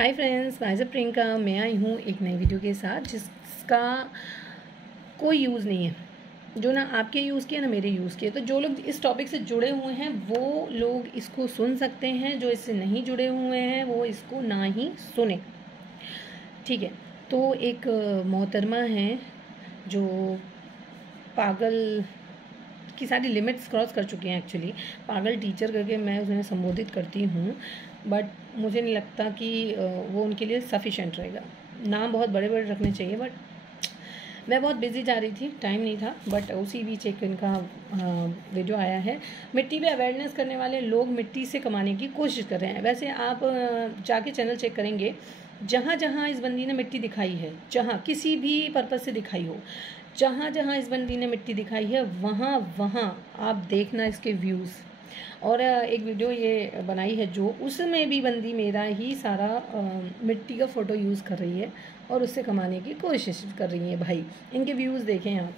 Hi friends, मैं प्रियंका। मैं आई हूँ एक नई वीडियो के साथ जिसका कोई यूज़ नहीं है, जो ना आपके यूज़ किया ना मेरे यूज़ किए। तो जो लोग इस टॉपिक से जुड़े हुए हैं वो लोग इसको सुन सकते हैं, जो इससे नहीं जुड़े हुए हैं वो इसको ना ही सुने। ठीक है। तो एक मोहतरमा है जो पागल की सारी लिमिट्स क्रॉस कर चुके हैं। एक्चुअली पागल टीचर करके मैं उन्हें संबोधित करती हूँ, बट मुझे नहीं लगता कि वो उनके लिए सफिशेंट रहेगा। नाम बहुत बड़े बड़े रखने चाहिए, बट मैं बहुत बिजी जा रही थी, टाइम नहीं था। बट उसी बीच एक इनका वीडियो आया है। मिट्टी पे अवेयरनेस करने वाले लोग मिट्टी से कमाने की कोशिश कर रहे हैं। वैसे आप जाके चैनल चेक करेंगे, जहाँ जहाँ इस बंदी ने मिट्टी दिखाई है, जहाँ किसी भी पर्पज़ से दिखाई हो, जहाँ जहाँ इस बंदी ने मिट्टी दिखाई है वहाँ वहाँ आप देखना इसके व्यूज़। और एक वीडियो ये बनाई है जो उसमें भी बंदी मेरा ही सारा मिट्टी का फ़ोटो यूज़ कर रही है और उससे कमाने की कोशिश कर रही है। भाई इनके व्यूज़ देखें आप,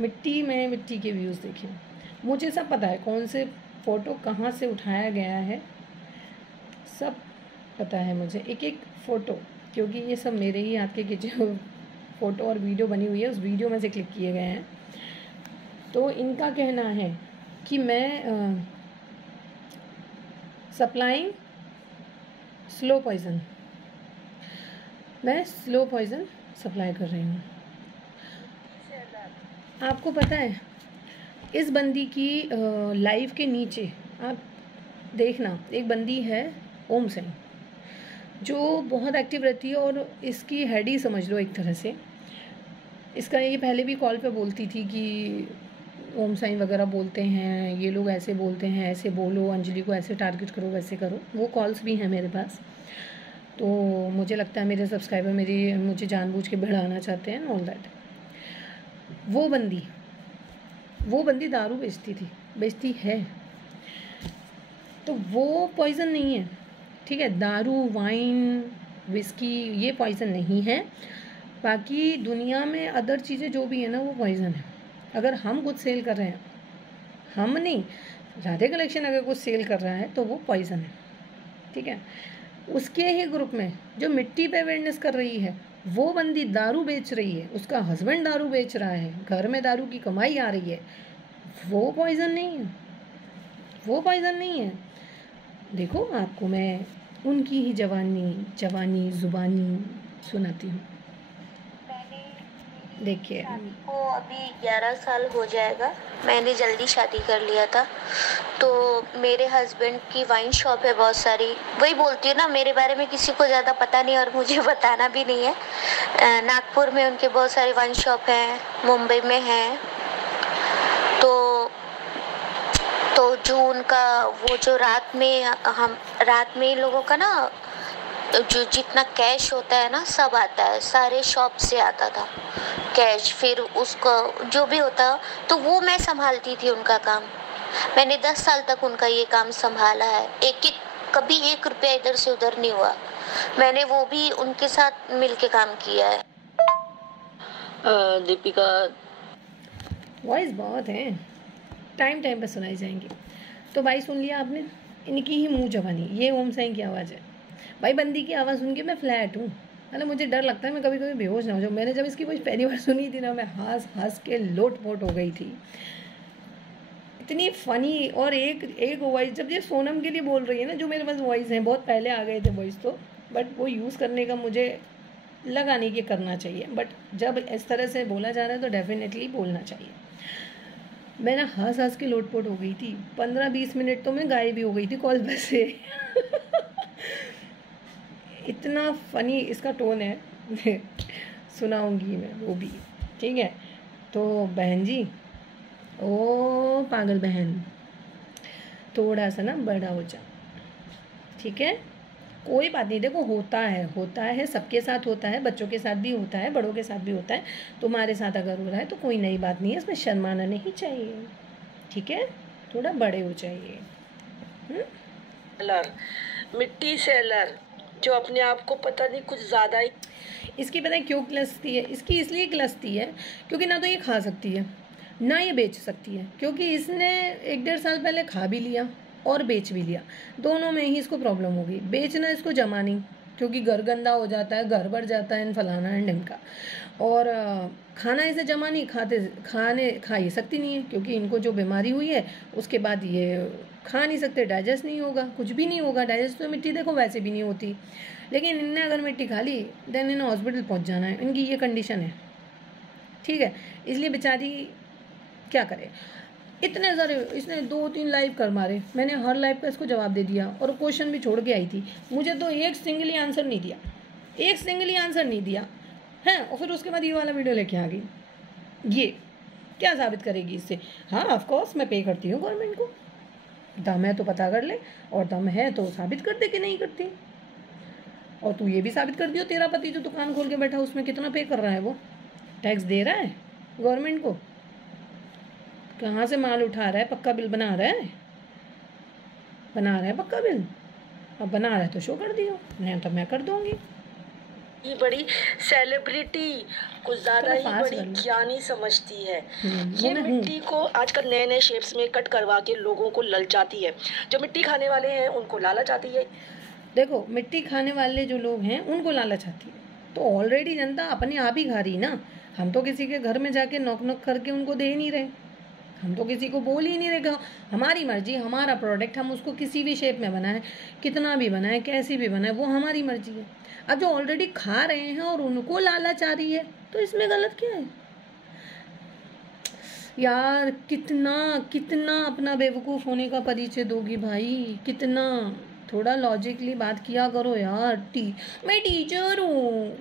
मिट्टी के व्यूज़ देखें। मुझे सब पता है कौन से फ़ोटो कहाँ से उठाया गया है, सब पता है मुझे, एक एक फ़ोटो, क्योंकि ये सब मेरे ही हाथ के जो फ़ोटो और वीडियो बनी हुई है उस वीडियो में से क्लिक किए गए हैं। तो इनका कहना है कि मैं सप्लाइंग स्लो पॉइज़न, मैं स्लो पॉइज़न सप्लाई कर रही हूँ। आपको पता है इस बंदी की लाइफ के नीचे आप देखना, एक बंदी है ओम सिंह जो बहुत एक्टिव रहती है और इसकी हेड ही समझ लो एक तरह से। इसका ये पहले भी कॉल पे बोलती थी कि ओम साईं वगैरह बोलते हैं, ये लोग ऐसे बोलते हैं, ऐसे बोलो, अंजलि को ऐसे टारगेट करो, वैसे करो। वो कॉल्स भी हैं मेरे पास। तो मुझे लगता है मेरे सब्सक्राइबर मुझे जानबूझ के बढ़ाना चाहते हैं, ऑल दैट। वो बंदी दारू बेचती है। तो वो पॉइज़न नहीं है, ठीक है। दारू, वाइन, विस्की ये पॉइज़न नहीं है। बाकी दुनिया में अदर चीज़ें जो भी है ना वो पॉइज़न है। अगर हम कुछ सेल कर रहे हैं, हम नहीं, राधे कलेक्शन अगर कुछ सेल कर रहा है तो वो पॉइज़न है, ठीक है। उसके ही ग्रुप में जो मिट्टी पे अवेयरनेस कर रही है वो बंदी दारू बेच रही है, उसका हस्बैंड दारू बेच रहा है, घर में दारू की कमाई आ रही है, वो पॉइज़न नहीं है, वो पॉइज़न नहीं है। देखो आपको मैं उनकी ही जवानी ज़ुबानी सुनाती हूँ। देखिए, शादी को अभी 11 साल हो जाएगा। मैंने जल्दी शादी कर लिया था। तो मेरे हस्बैंड की वाइन शॉप है बहुत सारी। वही बोलती हूँ ना, मेरे बारे में किसी को ज़्यादा पता नहीं और मुझे बताना भी नहीं है। नागपुर में उनके बहुत सारी वाइन शॉप हैं, मुंबई में हैं। तो जो उनका वो जो रात में इन लोगों का ना जो जितना कैश होता है ना सब आता है, सारे शॉप से आता था कैश। फिर उसको जो भी होता तो वो मैं संभालती थी उनका काम। मैंने 10 साल तक उनका ये काम संभाला है। कभी 1 रुपया इधर से उधर नहीं हुआ। मैंने वो भी उनके साथ मिलके काम किया है। दीपिका वॉइस बहुत है, टाइम टाइम पे सुनाई जाएंगी। तो भाई सुन लिया आपने, इनकी ही मुंह जवानी, ये ओम साईं की आवाज़ है। भाई बंदी की आवाज़ सुन के मैं फ्लैट हूँ, मतलब मुझे डर लगता है मैं कभी कभी बेहोश ना हो जाऊँ। मैंने जब इसकी वॉइस पहली बार सुनी थी ना, मैं हंस के लोट-पोट हो गई थी, इतनी फ़नी। और एक वॉइस जब ये सोनम के लिए बोल रही है ना, जो मेरे पास वॉइस है, बहुत पहले आ गए थे वॉइस तो, बट वो यूज़ करने का मुझे लगा नहीं कि करना चाहिए। बट जब इस तरह से बोला जा रहा है तो डेफिनेटली बोलना चाहिए। मैं ना हंस के लोट-पोट हो गई थी। 15-20 मिनट तो मैं गायब भी हो गई थी कॉल पर से। इतना फ़नी इसका टोन है। सुनाऊंगी मैं वो भी, ठीक है। तो बहन जी, ओ पागल बहन, थोड़ा सा ना बड़ा हो जा, ठीक है। कोई बात नहीं, देखो होता है, सबके साथ होता है, बच्चों के साथ भी होता है, बड़ों के साथ भी होता है। तुम्हारे साथ अगर हो रहा है तो कोई नई बात नहीं है, इसमें शर्माना नहीं चाहिए, ठीक है। थोड़ा बड़े हो जाइए। मिट्टी सेलर जो अपने आप को पता नहीं कुछ ज़्यादा ही। इसकी पता है क्यों क्लसती है? इसकी इसलिए क्लसती है क्योंकि ना तो ये खा सकती है ना ये बेच सकती है, क्योंकि इसने 1-1.5 साल पहले खा भी लिया, और बेच भी लिया, दोनों में ही इसको प्रॉब्लम होगी। बेचना इसको जमा नहीं, क्योंकि घर गंदा हो जाता है, घर भर जाता है इन फलाना एंड इनका। और खाना इसे जमा नहीं, खा ही सकती नहीं है, क्योंकि इनको जो बीमारी हुई है उसके बाद ये खा नहीं सकते, डाइजेस्ट नहीं होगा, कुछ भी नहीं होगा। डाइजेस्ट तो मिट्टी देखो वैसे भी नहीं होती, लेकिन इनने अगर मिट्टी खा ली देन इन्हें हॉस्पिटल पहुंच जाना है, इनकी ये कंडीशन है, ठीक है। इसलिए बेचारी क्या करे, इतने सारे इसने 2-3 लाइव कर मारे, मैंने हर लाइव का इसको जवाब दे दिया और क्वेश्चन भी छोड़ के आई थी। मुझे तो एक सिंगली आंसर नहीं दिया, एक सिंगली आंसर नहीं दिया है। और फिर उसके बाद ये वाला वीडियो लेके आ गई। ये क्या साबित करेगी इससे? हाँ ऑफकोर्स मैं पे करती हूँ गवर्नमेंट को, दम है तो पता कर ले, और दम है तो साबित कर दे कि नहीं करती। और तू ये भी साबित कर दियो, तेरा पति जो दुकान खोल के बैठा उसमें कितना पे कर रहा है, वो टैक्स दे रहा है गवर्नमेंट को, कहाँ से माल उठा रहा है, पक्का बिल बना रहा है, पक्का बिल। अब बना रहा है तो शो कर दियो, नहीं तो मैं कर दूंगी। ये बड़ी सेलिब्रिटी कुछ ज्यादा ही बड़ी ज्ञानी समझती है। ये मिट्टी को आजकल नए नए शेप्स में कट करवा के लोगों को ललचाती है। जो मिट्टी खाने वाले हैं उनको लालच आती है। देखो मिट्टी खाने वाले जो लोग हैं उनको लालच आती है, तो ऑलरेडी जनता अपने आप ही खा रही ना। हम तो किसी के घर में जाके नॉक नॉक करके उनको दे नहीं रहे, हम तो किसी को बोल ही नहीं रहे, हमारी मर्जी, हमारा प्रोडक्ट, हम उसको किसी भी शेप में बनाएं, कितना भी बनाएं, कैसी भी बनाएं, वो हमारी मर्जी है। अब जो ऑलरेडी खा रहे हैं और उनको लालच आ रही है तो इसमें गलत क्या है यार? कितना कितना अपना बेवकूफ़ होने का परिचय दोगी भाई, कितना? थोड़ा लॉजिकली बात किया करो यार। मैं टीचर हूँ,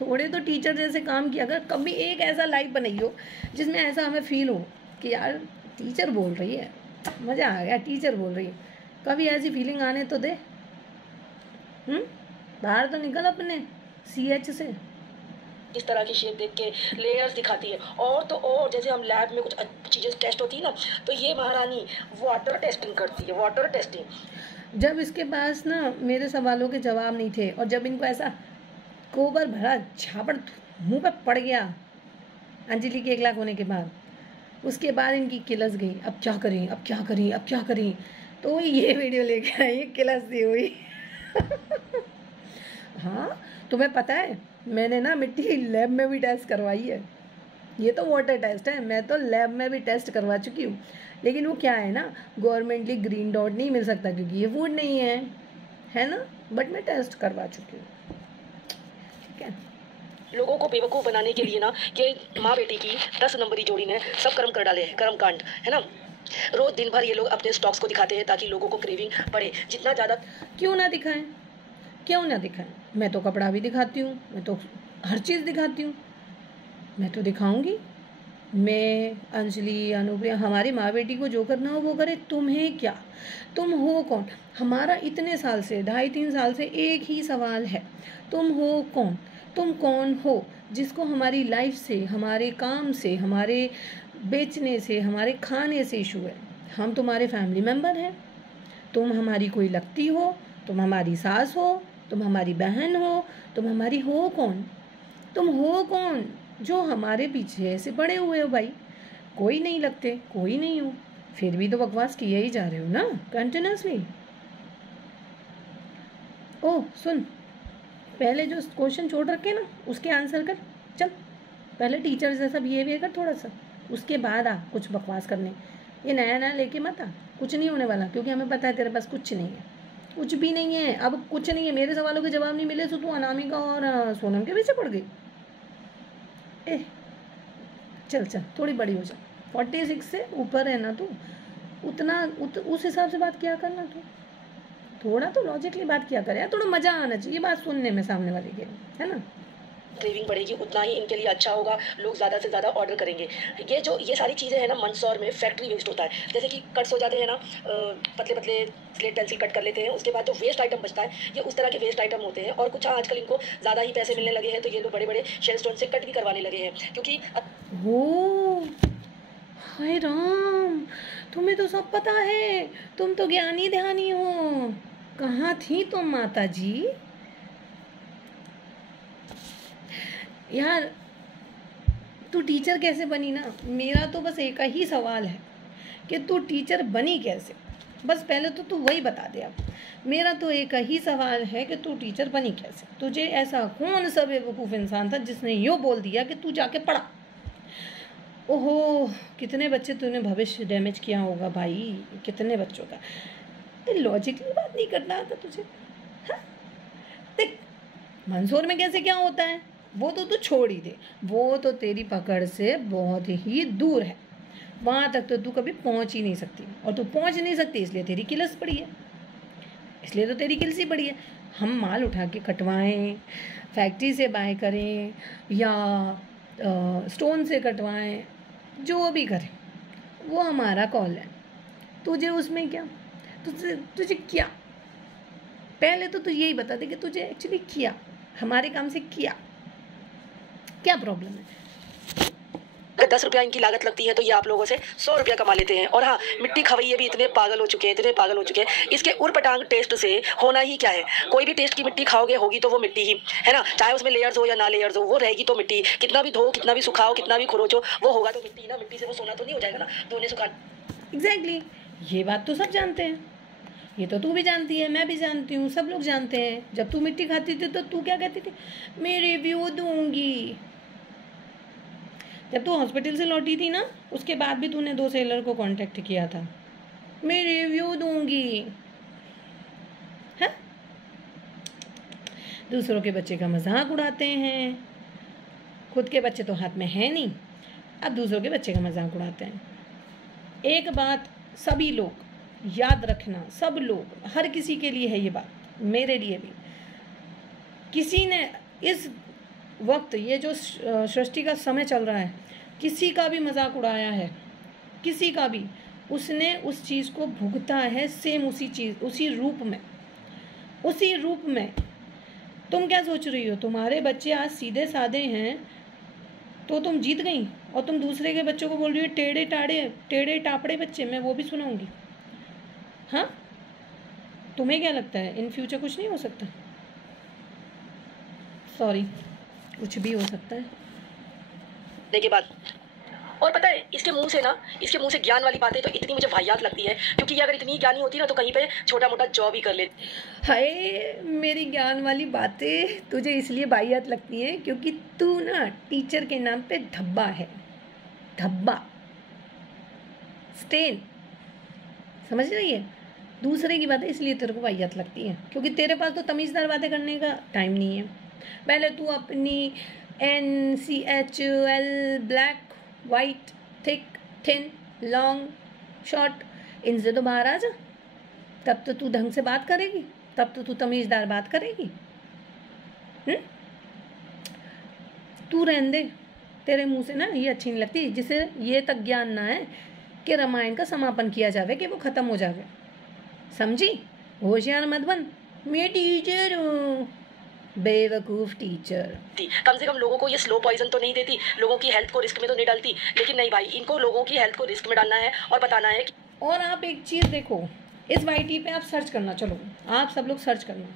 थोड़े तो टीचर जैसे काम किया अगर कभी एक ऐसा लाइव बनाइयो जिसमें ऐसा हमें फील हो कि यार टीचर बोल रही है, मज़ा आ गया, टीचर बोल रही है। कभी ऐसी फीलिंग आने तो दे। बाहर तो निकल अपने CH से। इस तरह की शेप देख के लेयर्स दिखाती है। और तो और जैसे हम लैब में कुछ चीज़ें टेस्ट होती है ना, तो ये महारानी वाटर टेस्टिंग करती है, वाटर टेस्टिंग। जब इसके पास ना मेरे सवालों के जवाब नहीं थे और जब इनको ऐसा कोबर भरा झापड़ मुंह पे पड़ गया अंजलि के 1 लाख होने के बाद, उसके बाद इनकी किलस गई। अब क्या करें, अब क्या करें, अब क्या करें? तो ये वीडियो लेके आई, किलस दी हुई। हाँ तुम्हें पता है मैंने ना मिट्टी लैब में भी टेस्ट करवाई है। ये तो वाटर टेस्ट है, मैं तो लैब में भी टेस्ट करवा चुकी हूँ। लेकिन वो क्या है ना, गवर्नमेंटली ग्रीन डॉट नहीं मिल सकता क्योंकि ये फूड नहीं है ना, बट मैं टेस्ट करवा चुकी हूँ, ठीक है। लोगों को बेवकूफ़ बनाने के लिए ना ये माँ बेटी की 10 नंबरी जोड़ी ने सब कर्म कर डाले हैं, कर्म कांड है ना। रोज दिन भर ये लोग अपने स्टॉक्स को दिखाते हैं ताकि लोगों को क्रेविंग बढ़े। जितना ज़्यादा क्यों ना दिखाएं, क्यों ना दिखाएं? मैं तो कपड़ा भी दिखाती हूँ, मैं तो हर चीज़ दिखाती हूँ, मैं तो दिखाऊंगी। मैं, अंजलि, अनुप्रिया, हमारी माँ बेटी को जो करना हो वो करे। तुम्हें क्या, तुम हो कौन? हमारा इतने साल से 2.5-3 साल से एक ही सवाल है, तुम हो कौन? तुम कौन हो जिसको हमारी लाइफ से, हमारे काम से, हमारे बेचने से, हमारे खाने से इशू है? हम तुम्हारे फैमिली मेम्बर हैं, तुम हमारी कोई लगती हो, तुम हमारी सास हो, तुम हमारी बहन हो, तुम हमारी हो कौन? तुम हो कौन जो हमारे पीछे ऐसे पड़े हुए हो भाई? कोई नहीं लगते, कोई नहीं हो, फिर भी तो बकवास किए ही जा रहे हो ना कंटिन्यूसली। ओह सुन, पहले जो क्वेश्चन छोड़ रखे ना उसके आंसर कर, चल पहले टीचर जैसा बिहेवियर कर थोड़ा सा, उसके बाद आ कुछ बकवास करने। ये नया नया लेके मत आ, कुछ नहीं होने वाला, क्योंकि हमें पता है तेरे पास कुछ नहीं है, कुछ भी नहीं है। अब कुछ नहीं है, मेरे सवालों के जवाब नहीं मिले तो तू अनामिका और सोनम के पीछे पड़ गई। चल थोड़ी बड़ी हो जा, 46 से ऊपर है ना तू, उस हिसाब से बात किया करना तू। थोड़ा तो लॉजिकली बात किया कर यार, थोड़ा मज़ा आना चाहिए बात सुनने में सामने वाले के, है ना। क्रेविंग बढ़ेगी उतना ही इनके लिए अच्छा होगा, लोग ज़्यादा से ज़्यादा ऑर्डर करेंगे। ये सारी चीज़ें हैं ना, मंदसौर में फैक्ट्री वेस्ट होता है। जैसे कि कट्स हो जाते हैं ना, पतले पतले स्लेट पेंसिल कट कर लेते हैं, उसके बाद जो वेस्ट आइटम बचता है ये उस तरह के वेस्ट आइटम होते हैं। और कुछ आजकल इनको ज़्यादा ही पैसे मिलने लगे हैं तो ये लोग बड़े बड़े शेल स्टोन से कट भी करवाने लगे हैं, क्योंकि हो हाय राम, तुम्हें तो सब पता है, तुम तो ज्ञानी ध्यानी हो। कहाँ थी तुम माता जी? यार तू टीचर कैसे बनी ना, मेरा तो बस एक ही सवाल है कि तू टीचर बनी कैसे। बस पहले तो तू वही बता दे। अब मेरा तो एक ही सवाल है कि तू टीचर बनी कैसे। तुझे ऐसा कौन सा बेवकूफ़ इंसान था जिसने यूँ बोल दिया कि तू जाके पढ़ा। ओहो, कितने बच्चे तूने भविष्य डैमेज किया होगा भाई, कितने बच्चों का। लॉजिकली बात नहीं करना आता तुझे। हाँ, देख मंसूर में कैसे क्या होता है वो तो तू छोड़ ही दे, वो तो तेरी पकड़ से बहुत ही दूर है। वहाँ तक तो तू कभी पहुँच ही नहीं सकती, और तू पहुँच नहीं सकती इसलिए तेरी किलस पड़ी है, इसलिए तो तेरी किलसी पड़ी है। हम माल उठा के कटवाएं, फैक्ट्री से बाय करें या स्टोन से कटवाएं, जो भी करें वो हमारा कॉल है। तुझे उसमें क्या, तुझे क्या, पहले तो तू यही बता दे कि तुझे एक्चुअली किया, हमारे काम से क्या प्रॉब्लम है। अगर 10 रुपया इनकी लागत लगती है तो ये आप लोगों से 100 रुपया कमा लेते हैं। और हाँ, मिट्टी खवैये भी इतने पागल हो चुके हैं, इसके उरपटांग टेस्ट से होना ही क्या है। कोई भी टेस्ट की मिट्टी खाओगे होगी तो वो मिट्टी ही है ना, चाहे उसमें लेयर्स हो या ना लेयर्स हो, वो रहेगी तो मिट्टी। कितना भी धो, कितना भी सुखाओ, कितना भी खुरोचो, वो होगा तो मिट्टी ना। मिट्टी से वो सोना तो नहीं हो जाएगा ना धोने सुखा। एग्जैक्टली, ये बात तो सब जानते हैं, ये तो तू भी जानती है, मैं भी जानती हूँ, सब लोग जानते हैं। जब तू मिट्टी खाती थी तो तू क्या कहती थी, मैं रिव्यू दूंगी। जब तू हॉस्पिटल से लौटी थी ना, उसके बाद भी तूने 2 सेलर को कांटेक्ट किया था, मैं रिव्यू दूंगी। हाँ, दूसरों के बच्चे का मजाक उड़ाते हैं, खुद के बच्चे तो हाथ में है नहीं, अब दूसरों के बच्चे का मजाक उड़ाते हैं। एक बात सभी लोग याद रखना, सब लोग, हर किसी के लिए है ये बात, मेरे लिए भी। किसी ने इस वक्त, ये जो सृष्टि का समय चल रहा है, किसी का भी मजाक उड़ाया है, किसी का भी, उसने उस चीज़ को भुगता है, सेम उसी चीज़, उसी रूप में। तुम क्या सोच रही हो, तुम्हारे बच्चे आज सीधे साधे हैं तो तुम जीत गई, और तुम दूसरे के बच्चों को बोल रही हो टेढ़े टापड़े बच्चे, मैं वो भी सुनाऊंगी। हाँ, तुम्हें क्या लगता है इन फ्यूचर कुछ नहीं हो सकता? सॉरी, कुछ भी हो सकता है। के बाद और पता है, इसके मुंह से ज्ञान वाली बातें तो इतनी मुझे वाहियात लगती है, क्योंकि ये अगर इतनी ज्ञानी होती ना तो कहीं पे छोटा मोटा जॉब ही कर लेती। हाय, मेरी ज्ञान वाली बातें तुझे इसलिए वाहियात लगती हैं क्योंकि तू ना टीचर के नाम पे धब्बा है, धब्बा, स्टेन, समझ रही है? दूसरे की बातें इसलिए तेरे को वाहियात लगती हैं क्योंकि तेरे पास तो तमीज़दार बातें करने का टाइम नहीं है। पहले तू अपनी NCHL, black, white, thick, thin, long, short, इनसे तो बाहर आ जा, तब तो तू ढंग से बात करेगी, तब तो तू तमीज़दार बात करेगी। तू रहने दे, तेरे मुंह से ना ये अच्छी नहीं लगती, जिसे ये तक ज्ञान ना है कि रामायण का समापन किया जावे, कि वो ख़त्म हो जावे, समझी? होशियार मत बन, मैं टीचर हूँ, बेवकूफ़ टीचर। कम से कम लोगों को ये स्लो पॉइजन तो नहीं देती, लोगों की हेल्थ को रिस्क में तो नहीं डालती, लेकिन नहीं भाई, इनको लोगों की हेल्थ को रिस्क में डालना है और बताना है। और आप एक चीज़ देखो, इस YT पे आप सर्च करना, चलो आप सब लोग सर्च करना,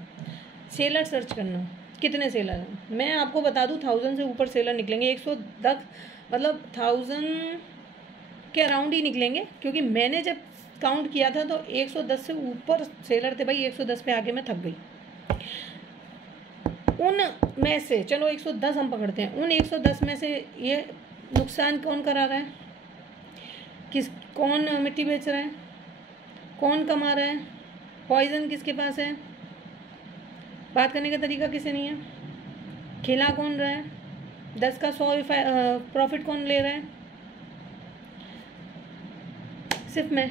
सेलर सर्च करना, कितने सेलर हैं। मैं आपको बता दूँ 1000 से ऊपर सेलर निकलेंगे, 110 मतलब 1000 के अराउंड ही निकलेंगे, क्योंकि मैंने जब काउंट किया था तो 110 से ऊपर सेलर थे भाई। 110 पे आके मैं थक गई। उन में से चलो 110 हम पकड़ते हैं, उन 110 में से ये नुकसान कौन करा रहा है, कौन मिट्टी बेच रहा है, कौन कमा रहा है, पॉइजन किसके पास है, बात करने का तरीका किसे नहीं है, खिला कौन रहा है, 10 का 100 प्रॉफिट कौन ले रहा है? सिर्फ मैं।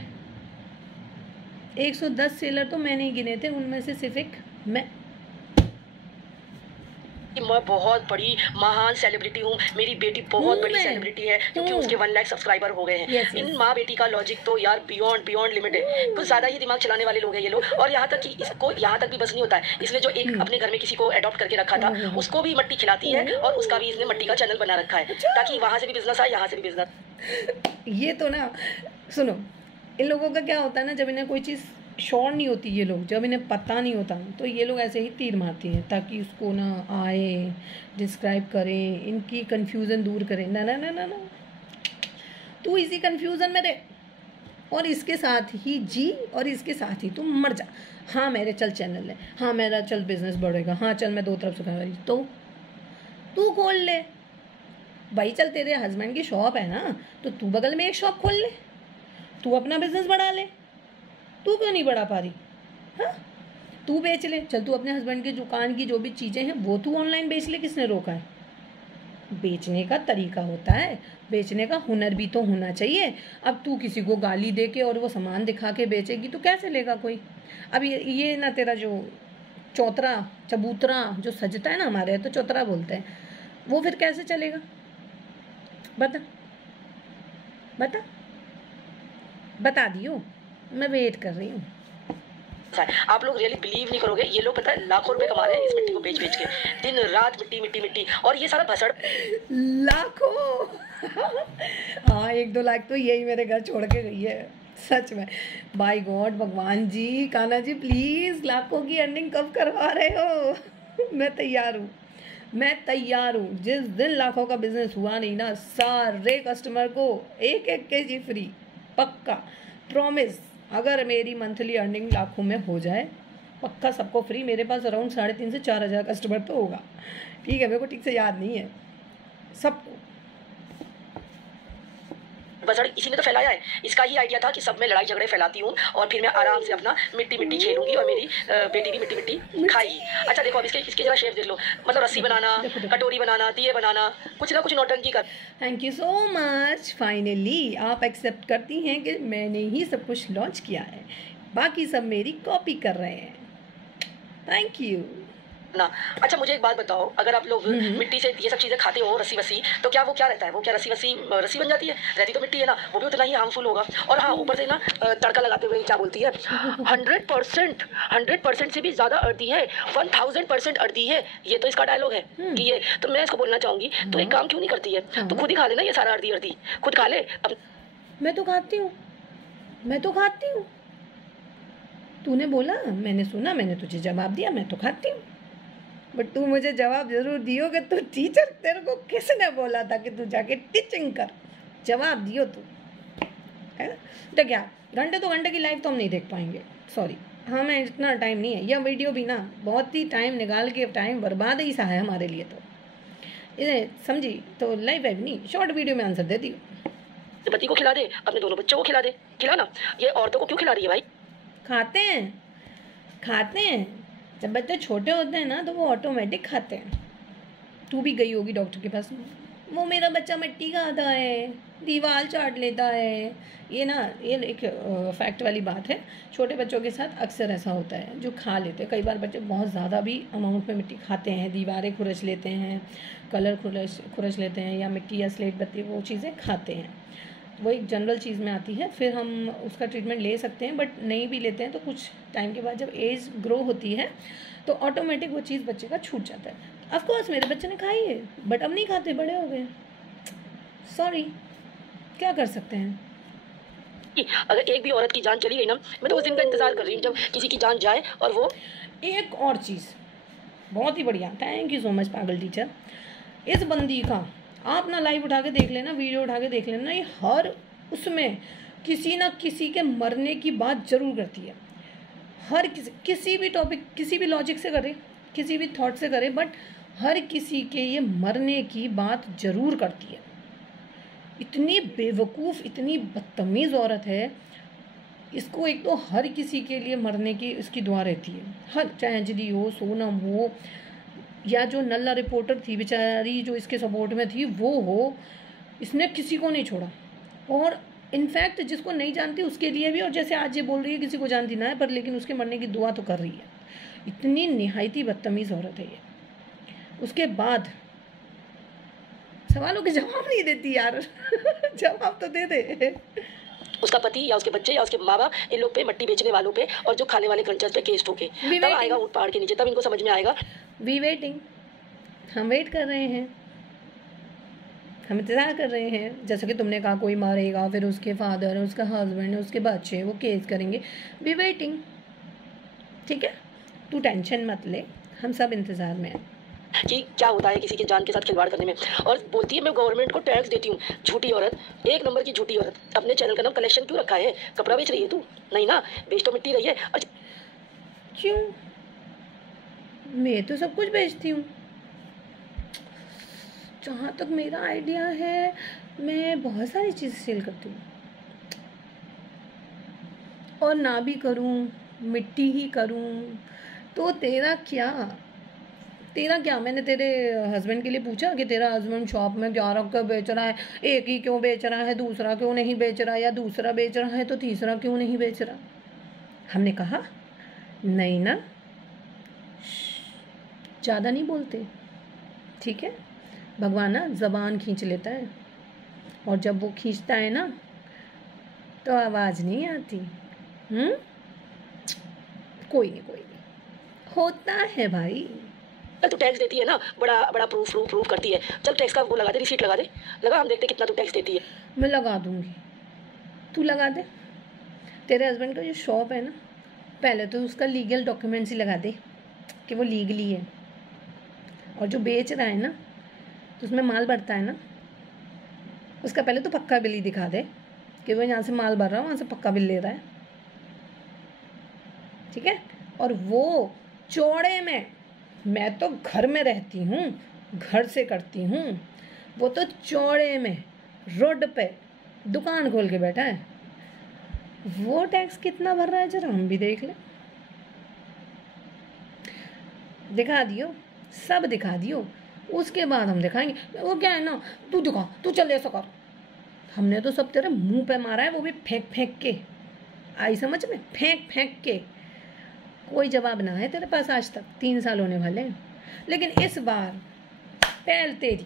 110 सेलर तो मैंने ही गिने थे, उनमें से सिर्फ एक मैं बहुत बड़ी महान सेलिब्रिटी हूँ, मेरी बेटी बहुत बड़ी सेलिब्रिटी है, क्योंकि उसके 1 लाख सब्सक्राइबर हो गए हैं। इन माँ बेटी का लॉजिक तो यार बियॉन्ड लिमिट है, कुछ ज़्यादा ही दिमाग चलाने वाले लोग हैं ये लोग। और यहाँ तक कि इसको यहाँ तक भी बस नहीं होता है, इसने जो एक अपने घर में किसी को अडॉप्ट करके रखा था, उसको भी मट्टी खिलाती है, और उसका भी इसने मट्टी का चैनल बना रखा है, ताकि वहाँ से भी बिजनेस आए, यहाँ से भी बिजनेस। ये तो ना, सुनो, इन लोगों का क्या होता है ना, जब इन्हें कोई चीज़ श्योर नहीं होती, ये लोग जब इन्हें पता नहीं होता तो ये लोग ऐसे ही तीर मारती हैं ताकि उसको ना आए, डिस्क्राइब करें, इनकी कन्फ्यूज़न दूर करें। ना ना ना ना ना, तू इसी कन्फ्यूज़न में रहे, और इसके साथ ही जी और इसके साथ ही तू मर जा। हाँ मेरे चल चैनल है, हाँ मेरा चल बिजनेस बढ़ेगा, हाँ चल मैं 2 तरफ से करूँगी, तो तू खोल ले भाई। चल तेरे हस्बैंड की शॉप है ना, तो तू बगल में एक शॉप खोल ले, तू अपना बिजनेस बढ़ा ले। तू क्यों नहीं बढ़ा पा रही? हाँ तू बेच ले, चल तू अपने हस्बैंड की दुकान की जो भी चीज़ें हैं वो तू ऑनलाइन बेच ले, किसने रोका है? बेचने का तरीका होता है, बेचने का हुनर भी तो होना चाहिए। अब तू किसी को गाली दे के और वो सामान दिखा के बेचेगी तो कैसे लेगा कोई? अब ये ना तेरा जो चौतरा चबूतरा जो सजता है ना, हमारे तो चौतरा बोलते हैं, वो फिर कैसे चलेगा? बता बता बता दियो, मैं वेट कर रही हूँ। आप लोग रियली बिलीव नहीं करोगे, ये लोग पता है लाखों रुपए कमा रहे हैं इस मिट्टी को बेच बेच के, दिन रात मिट्टी मिट्टी मिट्टी, और ये सारा भसड़ लाखों हाँ 1-2 लाख तो यही मेरे घर छोड़ के गई है सच में। बाय गॉड, भगवान जी, कान्हा जी प्लीज़ लाखों की अर्निंग कब करवा रहे हो? मैं तैयार हूँ, मैं तैयार हूँ। जिस दिन लाखों का बिजनेस हुआ नहीं ना, सारे कस्टमर को 1-1 kg फ्री, पक्का प्रॉमिस। अगर मेरी मंथली अर्निंग लाखों में हो जाए, पक्का सबको फ्री। मेरे पास अराउंड 3,500 से 4,000 कस्टमर तो होगा, ठीक है, मेरे को ठीक से याद नहीं है सबको। बजड़ इसी ने तो फैलाया है। इसका ही आइडिया था कि सब में लड़ाई झगड़े फैलाती हूँ और फिर मैं आराम से अपना मिट्टी मिट्टी खेलूंगी और मेरी बेटी भी मिट्टी मिट्टी खाएगी। अच्छा देखो अब इसके जरा शेप देख लो, मतलब रस्सी बनाना, कटोरी बनाना, दिए बनाना, कुछ ना कुछ नौटंकी कर। Thank you so much, finally आप एक्सेप्ट करती हैं कि मैंने ही सब कुछ लॉन्च किया है, बाकी सब मेरी कॉपी कर रहे हैं। थैंक यू ना। अच्छा मुझे एक बात बताओ, अगर आप लोग मिट्टी से ये सब चीज़ें खाते हो, रस्सी वस्सी, तो क्या वो क्या रहता है? वो क्या रस्सी बन जाती है? रहती तो मिट्टी है ना, वो भी उतना ही हार्मफुल होगा। और हाँ ऊपर से ना तड़का लगाते हुए क्या बोलती है, 100% से भी ज़्यादा अर्दी है, 1000% अर्दी है। ये तो इसका डायलॉग है कि ये, तो मैं इसको बोलना चाहूँगी, तो एक काम क्यों नहीं करती है, तो खुद ही खा लेना ये सारा अर्दी खुद खा ले। अब मैं तो खाती हूँ, मैं तो खाती हूँ। तूने बोला, मैंने सुना, मैंने तुझे जवाब दिया, मैं तो खाती हूँ। बट तू मुझे जवाब जरूर दियो कि तू टीचर, तेरे को किसने बोला था कि तू जाके टीचिंग कर? जवाब दियो तू, है ना? तो क्या घंटे 2 घंटे की लाइव तो हम नहीं देख पाएंगे, सॉरी, हमें इतना टाइम नहीं है। यह वीडियो भी ना बहुत ही टाइम निकाल के टाइम बर्बाद ही सा है हमारे लिए, तो इसे समझी तो लाइव नहीं, शॉर्ट वीडियो में आंसर दे दियो। पति को खिला दे, अपने दोनों बच्चों को खिला दे, खिलाना। ये औरतों को क्यों खिला रही है भाई? खाते हैं, खाते हैं। जब बच्चे छोटे होते हैं ना तो वो ऑटोमेटिक खाते हैं। तू भी गई होगी डॉक्टर के पास, वो मेरा बच्चा मिट्टी खाता है, दीवार चाट लेता है। ये ना, ये एक फैक्ट वाली बात है, छोटे बच्चों के साथ अक्सर ऐसा होता है, जो खा लेते हैं। कई बार बच्चे बहुत ज़्यादा भी अमाउंट में मिट्टी खाते हैं, दीवारें खुरच लेते हैं, कलर खुरच लेते हैं, या मिट्टी या स्लेट बत्ती वो चीज़ें खाते हैं। वो एक जनरल चीज़ में आती है, फिर हम उसका ट्रीटमेंट ले सकते हैं, बट नहीं भी लेते हैं तो कुछ टाइम के बाद जब एज ग्रो होती है तो ऑटोमेटिक वो चीज़ बच्चे का छूट जाता है। ऑफ कोर्स मेरे बच्चे ने खाई है, बट अब नहीं खाते, बड़े हो गए, सॉरी, क्या कर सकते हैं। अगर एक भी औरत की जान चली गई ना, मैं तो उस दिन का इंतजार कर रही हूँ जब किसी की जान जाए। और वो एक और चीज़ बहुत ही बढ़िया, थैंक यू सो मच पागल टीचर। इस बंदी का आप ना लाइव उठा के देख लेना, वीडियो उठा के देख लेना, ये हर उसमें किसी ना किसी के मरने की बात जरूर करती है। हर किसी भी टॉपिक, किसी भी लॉजिक से करे, किसी भी थॉट से करे, बट हर किसी के ये मरने की बात जरूर करती है। इतनी बेवकूफ़, इतनी बदतमीज़ औरत है, इसको एक तो हर किसी के लिए मरने की इसकी दुआ रहती है। हर, चाहे अंजलि हो, सोनम हो, या जो नल्ला रिपोर्टर थी बेचारी जो इसके सपोर्ट में थी वो हो, इसने किसी को नहीं छोड़ा। और इनफैक्ट जिसको नहीं जानती उसके लिए भी, और जैसे आज ये बोल रही है किसी को जानती ना है, पर लेकिन उसके मरने की दुआ तो कर रही है। इतनी निहायती बदतमीज़ औरत है ये। उसके बाद सवालों के जवाब नहीं देती यार जवाब तो दे दे। उसका पति या उसके बच्चे या उसके माँ बाप, इन लोग पे, मट्टी बेचने वालों पे और जो खाने वाले क्रंचर्स पे केस ठोके, तब आएगा ऊँट पहाड़ के नीचे, तब इनको समझ में आएगा। वी वेटिंग, हम वेट कर रहे हैं, हम इंतज़ार कर रहे हैं। जैसे कि तुमने कहा कोई मारेगा, फिर उसके फादर, उसका हस्बैंड, उसके बच्चे वो केस करेंगे। वी वेटिंग, ठीक है, तू टेंशन मत ले, हम सब इंतज़ार में हैं। कि क्या होता है किसी के जान के साथ खिलवाड़ करने में। और बोलती है मैं गवर्नमेंट को टैक्स देती हूँ। झूठी औरत, एक नंबर की झूठी औरत। अपने चैनल का नाम कलेक्शन क्यों रखा है? कपड़ा बेच रही है तू? नहीं ना, बेच तो मिट्टी रही है। और क्यों? मैं तो सब कुछ बेचती हूँ। जहाँ तक मेरा आइडिया है, मैं बहुत सारी चीज़ें सेल करती हूँ। और ना भी करूँ, मिट्टी ही करूँ, तो तेरा क्या? मैंने तेरे हस्बैंड के लिए पूछा कि तेरा हस्बैंड शॉप में 11 का बेच रहा है, एक ही क्यों बेच रहा है, दूसरा क्यों नहीं बेच रहा, या दूसरा बेच रहा है तो तीसरा क्यों नहीं बेच रहा? हमने कहा नहीं ना, ज़्यादा नहीं बोलते, ठीक है? भगवान ना ज़बान खींच लेता है, और जब वो खींचता है ना तो आवाज़ नहीं आती। कोई नहीं, होता है भाई। तू टैक्स देती है ना, बड़ा बड़ा प्रूफ करती है। चल टैक्स का वो लगा दे, रिसीट लगा दे, लगा, हम देखते कितना तू टैक्स देती है। मैं लगा दूंगी, तू लगा दे। तेरे हस्बैंड का जो शॉप है ना, पहले तो उसका लीगल डॉक्यूमेंट्स ही लगा दे कि वो लीगली है। और जो बेच रहा है ना, तो उसमें माल बढ़ता है ना, उसका पहले तो पक्का बिल ही दिखा दे कि वो यहाँ से माल भर रहा है, वहाँ से पक्का बिल ले रहा है, ठीक है? और वो चौड़े में, मैं तो घर में रहती हूँ, घर से करती हूँ, वो तो चौड़े में रोड पे दुकान खोल के बैठा है। वो टैक्स कितना भर रहा है जरा हम भी देख लें। दिखा दियो, सब दिखा दियो, उसके बाद हम दिखाएंगे। वो क्या है ना, तू दिखा, तू चल ऐसा कर। हमने तो सब तेरे मुंह पे मारा है, वो भी फेंक के। आई समझ में? फेंक के। कोई जवाब ना है तेरे पास आज तक, 3 साल होने वाले हैं। लेकिन इस बार पहल तेरी,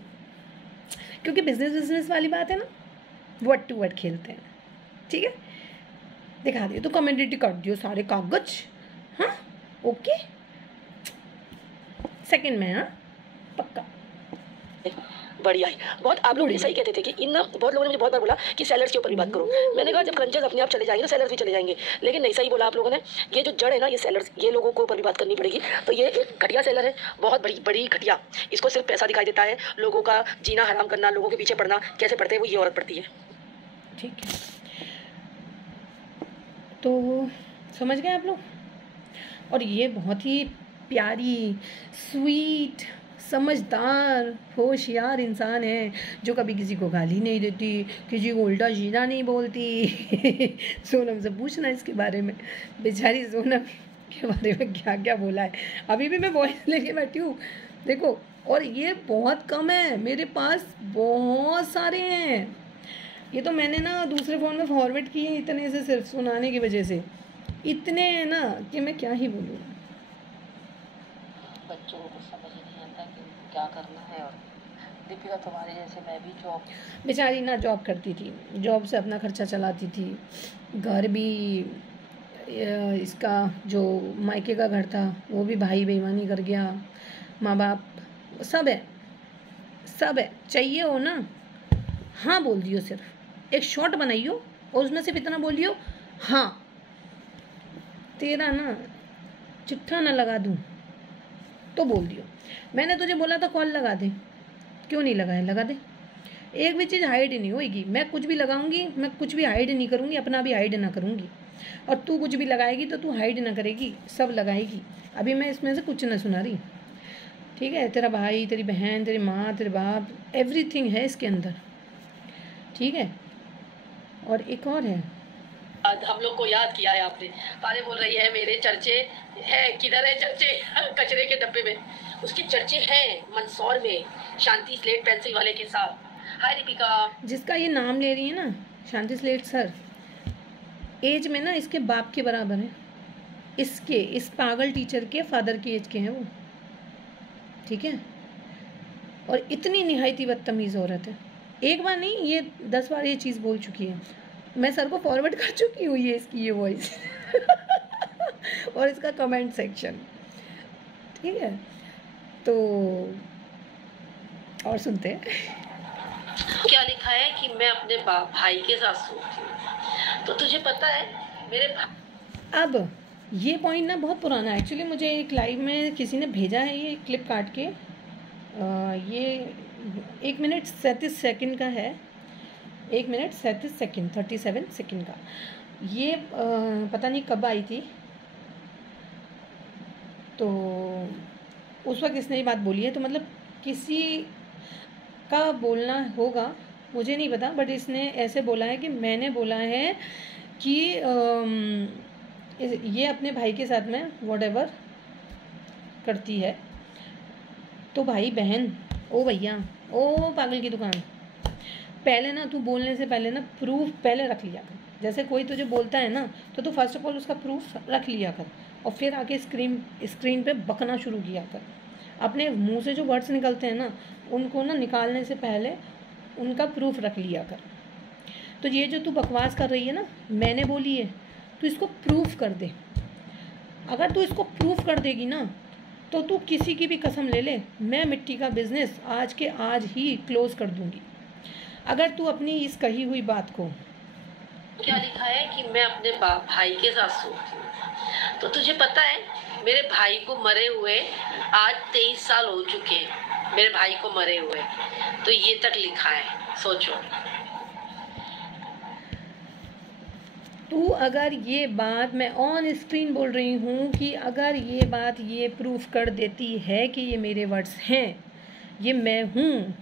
क्योंकि बिजनेस वाली बात है ना, वट टू वट खेलते हैं, ठीक है? दिखा दियो, तो कम्युनिटी कर दियो सारे कागज। हाँ ओके, सेकंड में, हाँ पक्का। बढ़िया ही बहुत। आप लोग सही कहते थे कि इन बहुत लोगों ने मुझे बहुत बार बोला कि सेलर्स के ऊपर भी बात करो। मैंने कहा जब क्रंचर्स अपने आप चले जाएंगे तो सेलर्स भी चले जाएंगे। लेकिन नहीं, सही बोला आप लोगों ने, ये जो जड़ है ना, ये सेलर्स, ये लोगों को ऊपर भी बात करनी पड़ेगी। तो ये एक घटिया सेलर है, बहुत बड़ी घटिया। इसको सिर्फ पैसा दिखाई देता है, लोगों का जीना हराम करना, लोगों के पीछे पड़ना। कैसे पड़ते हैं वो ये औरत पड़ती है, ठीक है? तो समझ गए आप लोग? और ये बहुत ही प्यारी, स्वीट, समझदार, होशियार इंसान है, जो कभी किसी को गाली नहीं देती, किसी को उल्टा सीधा नहीं बोलती। सोनम से पूछना इसके बारे में, बेचारी सोनम के बारे में क्या क्या बोला है। अभी भी मैं वॉइस लेके बैठी हूँ, देखो। और ये बहुत कम है, मेरे पास बहुत सारे हैं। ये तो मैंने ना दूसरे फ़ोन में फॉरवर्ड किए इतने से, सिर्फ सुनाने की वजह से इतने हैं ना कि मैं क्या ही बोलूँ। बच्चों को कुछ समझ नहीं आता कि क्या करना है। और दीपिका तुम्हारे जैसे मैं भी जॉब, बेचारी ना जॉब करती थी, जॉब से अपना खर्चा चलाती थी, घर भी, इसका जो मायके का घर था वो भी भाई बेईमानी कर गया, माँ बाप सब है, चाहिए हो ना, हाँ बोल दियो, सिर्फ एक शॉट बनाइयो और उसमें सिर्फ इतना बोलियो, हाँ। तेरा ना चिट्ठा ना लगा दूँ तो बोल दियो। मैंने तुझे बोला था कॉल लगा दे, क्यों नहीं लगाया? लगा दे। एक भी चीज़ हाइड नहीं होगी, मैं कुछ भी लगाऊंगी, मैं कुछ भी हाइड नहीं करूंगी, अपना भी हाइड ना करूंगी। और तू कुछ भी लगाएगी तो तू हाइड ना करेगी, सब लगाएगी। अभी मैं इसमें से कुछ ना सुना रही, ठीक है? तेरा भाई, तेरी बहन, तेरी माँ, तेरे बाप, एवरीथिंग है इसके अंदर, ठीक है? और एक और है, हम लोग को याद किया है आपने। पारे बोल रही है मेरे चर्चे है, किधर है चर्चे? कचरे के डब्बे में। उसके चर्चे हैं मंदसौर में, शांति स्लेट पेंसिल वाले के साथ। हाय दीपिका। जिसका ये नाम ले रही है ना, शांति स्लेट सर, एज में ना इसके बाप के बराबर है, इस पागल टीचर के फादर की एज के हैं वो, ठीक है? और इतनी निहायती बदतमीज़ औरत है, एक बार नहीं, ये 10 बार ये चीज़ बोल चुकी है। मैं सर को फॉरवर्ड कर चुकी हूँ ये इसकी ये वॉइस और इसका कमेंट सेक्शन, ठीक है? तो और सुनते हैं क्या लिखा है कि मैं अपने भाई के साथ सोती हूँ। तो तुझे पता है मेरे अब ये पॉइंट ना बहुत पुराना है एक्चुअली, मुझे एक लाइव में किसी ने भेजा है ये क्लिप काट के, ये 1 मिनट 37 सेकंड का है, 1 मिनट 37 सेकंड 37 सेकंड का। ये पता नहीं कब आई थी, तो उस वक्त इसने ये बात बोली है, तो मतलब किसी का बोलना होगा, मुझे नहीं पता, बट इसने ऐसे बोला है कि मैंने बोला है कि ये अपने भाई के साथ में व्हाटएवर करती है। तो भाई बहन, ओ भैया, ओ पागल की दुकान, पहले ना तू बोलने से पहले ना प्रूफ पहले रख लिया कर। जैसे कोई तुझे बोलता है ना, तो तू फर्स्ट ऑफ ऑल उसका प्रूफ रख लिया कर, और फिर आके स्क्रीन पे बकना शुरू किया कर। अपने मुंह से जो वर्ड्स निकलते हैं ना, उनको ना निकालने से पहले उनका प्रूफ रख लिया कर। तो ये जो तू बकवास कर रही है ना, मैंने बोली है, तू इसको प्रूफ कर दे। अगर तू इसको प्रूफ कर देगी ना, तो तू किसी की भी कसम ले ले, मैं मिट्टी का बिजनेस आज के आज ही क्लोज कर दूंगी। अगर तू अपनी इस कही हुई बात को, क्या लिखा है कि मैं अपने भाई के साथ सोती हूँ, तो तुझे पता है मेरे भाई को मरे हुए आज 23 साल हो चुके हैं, मेरे भाई को मरे हुए, तो ये तक लिखा है, सोचो। तू अगर ये बात, मैं ऑन स्क्रीन बोल रही हूँ कि अगर ये बात ये प्रूफ कर देती है कि ये मेरे वर्ड्स हैं, ये मैं हूँ,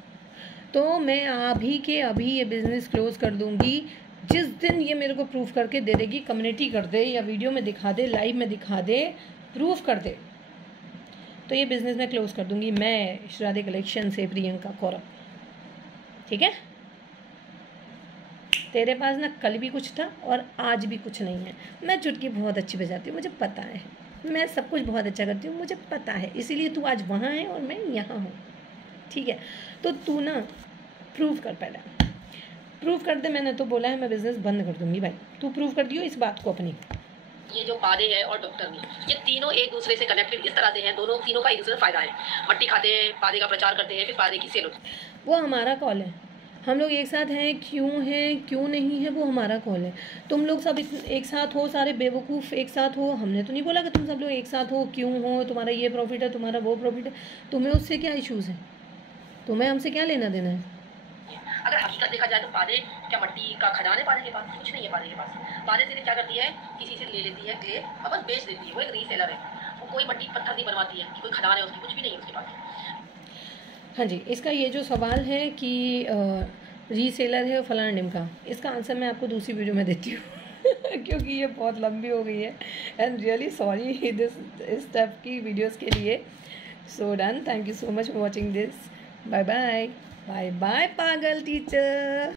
तो मैं अभी के अभी ये बिज़नेस क्लोज कर दूँगी। जिस दिन ये मेरे को प्रूफ करके दे देगी, कम्युनिटी कर दे या वीडियो में दिखा दे, लाइव में दिखा दे, प्रूफ कर दे, तो ये बिज़नेस मैं क्लोज कर दूँगी। मैं श्राद्धे कलेक्शन से प्रियंका कौरव, ठीक है। तेरे पास ना कल भी कुछ था और आज भी कुछ नहीं है। मैं चुटकी बहुत अच्छी बजाती हूँ, मुझे पता है, मैं सब कुछ बहुत अच्छा करती हूँ, मुझे पता है, इसीलिए तू आज वहाँ है और मैं यहाँ हूँ, ठीक है। तो तू ना प्रूफ कर, पहले प्रूफ कर दे। मैंने तो बोला है मैं बिज़नेस बंद कर दूँगी, भाई तू प्रूफ कर दियो इस बात को अपनी। ये जो पादे हैं और डॉक्टर, ये तीनों एक दूसरे से कनेक्टेड इस तरह से हैं, तीनों का एक दूसरे से फ़ायदा है। मट्टी खाते हैं, पादे का प्रचार करते हैं, फिर पादे की सेल होती है। वो हमारा कॉल है, हम लोग एक साथ हैं, क्यों नहीं है, वो हमारा कॉल है। तुम लोग सब एक साथ हो, सारे बेवकूफ़ एक साथ हो, हमने तो नहीं बोला कि तुम सब लोग एक साथ हो, क्यों हो, तुम्हारा ये प्रॉफिट है, तुम्हारा वो प्रॉफिट है, तुम्हें उससे क्या इश्यूज़ है, तुम्हें हमसे क्या लेना देना है। अगर हकीकत देखा जाए तो पादे क्या मट्टी का खदान है, पादे के पास कुछ नहीं है। पादे के पास, पादे से क्या करती है, किसी से ले लेती है क्ले और बस बेच देती है, वो एक रीसेलर है, वो कोई मट्टी पत्थर नहीं बनवाती है कि कोई खदान है उसकी, कुछ भी नहीं है उसके पास। हाँ जी, इसका ये जो सवाल है कि रीसेलर है फलाना ढिमका, इसका आंसर मैं आपको दूसरी वीडियो में देती हूँ क्योंकि ये बहुत लंबी हो गई है, एंड रियली सॉरी इस टाइप की वीडियोस के लिए। So done, thank you so much for watching this, bye bye, bye bye पागल टीचर।